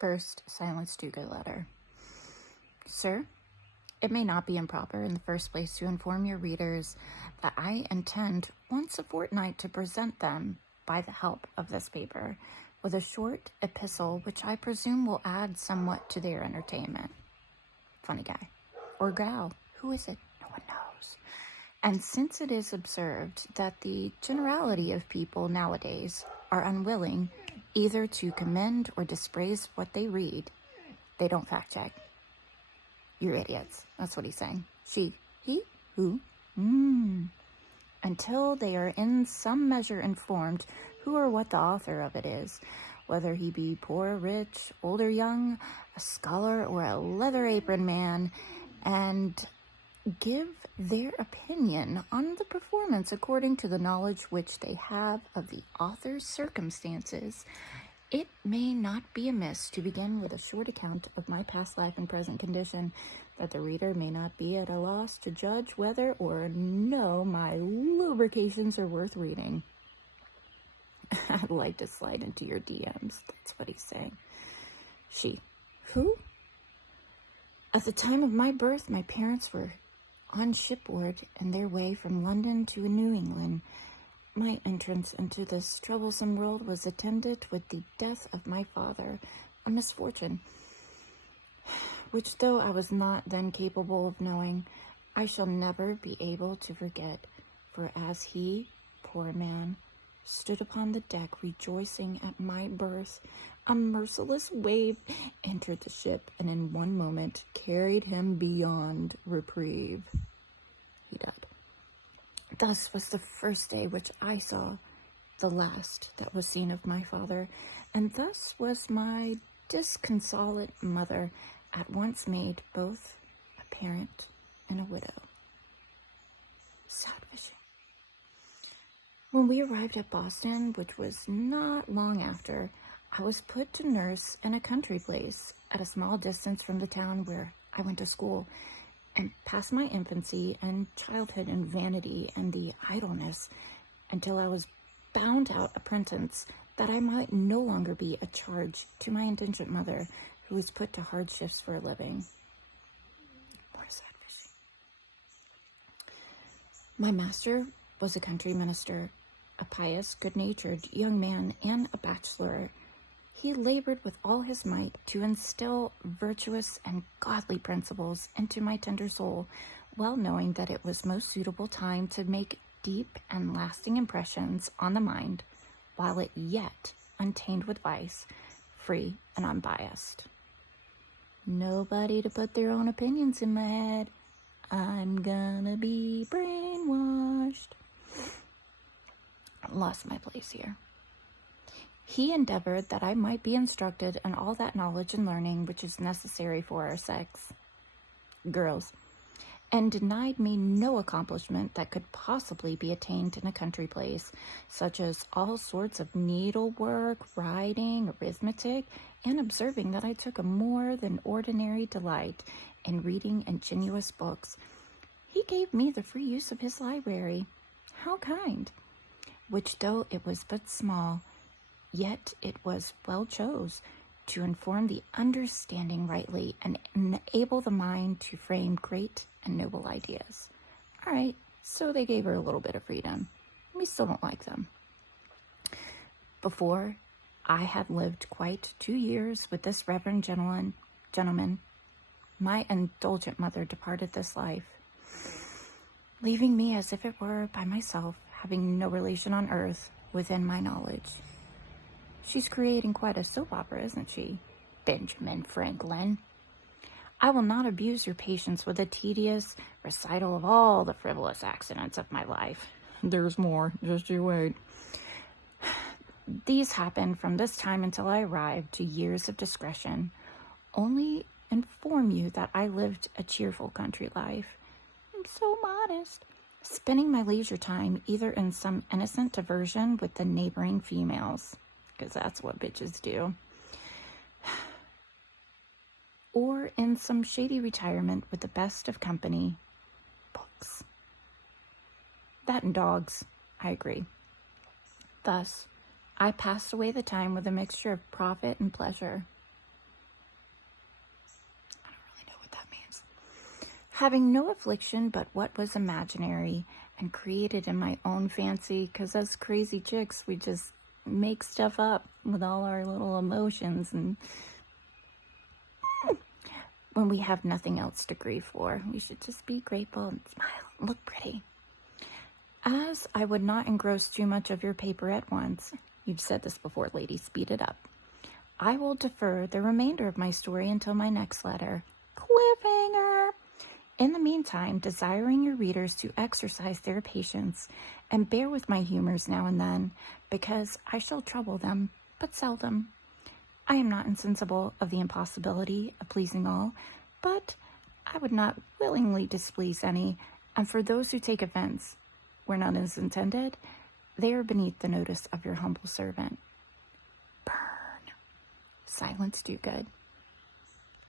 First, Silence Dogood Letter. Sir, it may not be improper in the first place to inform your readers that I intend once a fortnight to present them, by the help of this paper, with a short epistle which I presume will add somewhat to their entertainment. Funny guy. Or gal. Who is it? No one knows. And since it is observed that the generality of people nowadays are unwilling either to commend or dispraise what they read, they don't fact check. You're idiots. That's what he's saying. She, he, who? Until they are in some measure informed who or what the author of it is, whether he be poor, rich, old or young, a scholar or a leather apron man, and give their opinion on the performance according to the knowledge which they have of the author's circumstances, it may not be amiss to begin with a short account of my past life and present condition, that the reader may not be at a loss to judge whether or no my lubrications are worth reading. I'd like to slide into your DMs. That's what he's saying. She, who? At the time of my birth, my parents were on shipboard in their way from London to New England. My entrance into this troublesome world was attended with the death of my father, a misfortune, which though I was not then capable of knowing, I shall never be able to forget, for as he, poor man, stood upon the deck rejoicing at my birth, a merciless wave entered the ship and in one moment carried him beyond reprieve. He died. Thus was the first day which I saw, the last that was seen of my father, and thus was my disconsolate mother at once made both a parent and a widow. Sad vision. When we arrived at Boston, which was not long after, I was put to nurse in a country place at a small distance from the town where I went to school, and passed my infancy and childhood in vanity and the idleness until I was bound out apprentice that I might no longer be a charge to my indigent mother, who was put to hard shifts for a living. More sad fishing. My master was a country minister, a pious, good-natured young man, and a bachelor. He labored with all his might to instill virtuous and godly principles into my tender soul, well knowing that it was most suitable time to make deep and lasting impressions on the mind, while it yet untainted with vice, free and unbiased. Nobody to put their own opinions in my head. I'm gonna be brainwashed. Lost my place here. He endeavored that I might be instructed in all that knowledge and learning which is necessary for our sex, girls, and denied me no accomplishment that could possibly be attained in a country place, such as all sorts of needlework, writing, arithmetic, and observing that I took a more than ordinary delight in reading ingenious books. He gave me the free use of his library. How kind! Which, though it was but small, yet it was well chose to inform the understanding rightly and enable the mind to frame great and noble ideas. All right, so they gave her a little bit of freedom. We still don't like them. Before I had lived quite 2 years with this reverend gentleman, my indulgent mother departed this life, leaving me as if it were by myself, having no relation on earth within my knowledge. She's creating quite a soap opera, isn't she, Benjamin Franklin? I will not abuse your patience with a tedious recital of all the frivolous accidents of my life. There's more, just you wait. These happened from this time until I arrived to years of discretion. Only inform you that I lived a cheerful country life. I'm so modest. Spending my leisure time either in some innocent diversion with the neighboring females, because that's what bitches do, or in some shady retirement with the best of company, books. That and dogs, I agree. Thus, I passed away the time with a mixture of profit and pleasure. having no affliction but what was imaginary and created in my own fancy, because us crazy chicks, we just make stuff up with all our little emotions, and when we have nothing else to grieve for, we should just be grateful and smile and look pretty. As I would not engross too much of your paper at once, you've said this before, lady, speed it up, I will defer the remainder of my story until my next letter. Cliffhanger! In the meantime, desiring your readers to exercise their patience and bear with my humors now and then, because I shall trouble them, but seldom. I am not insensible of the impossibility of pleasing all, but I would not willingly displease any, and for those who take offense, where none is intended, they are beneath the notice of your humble servant. Burn. Silence Dogood.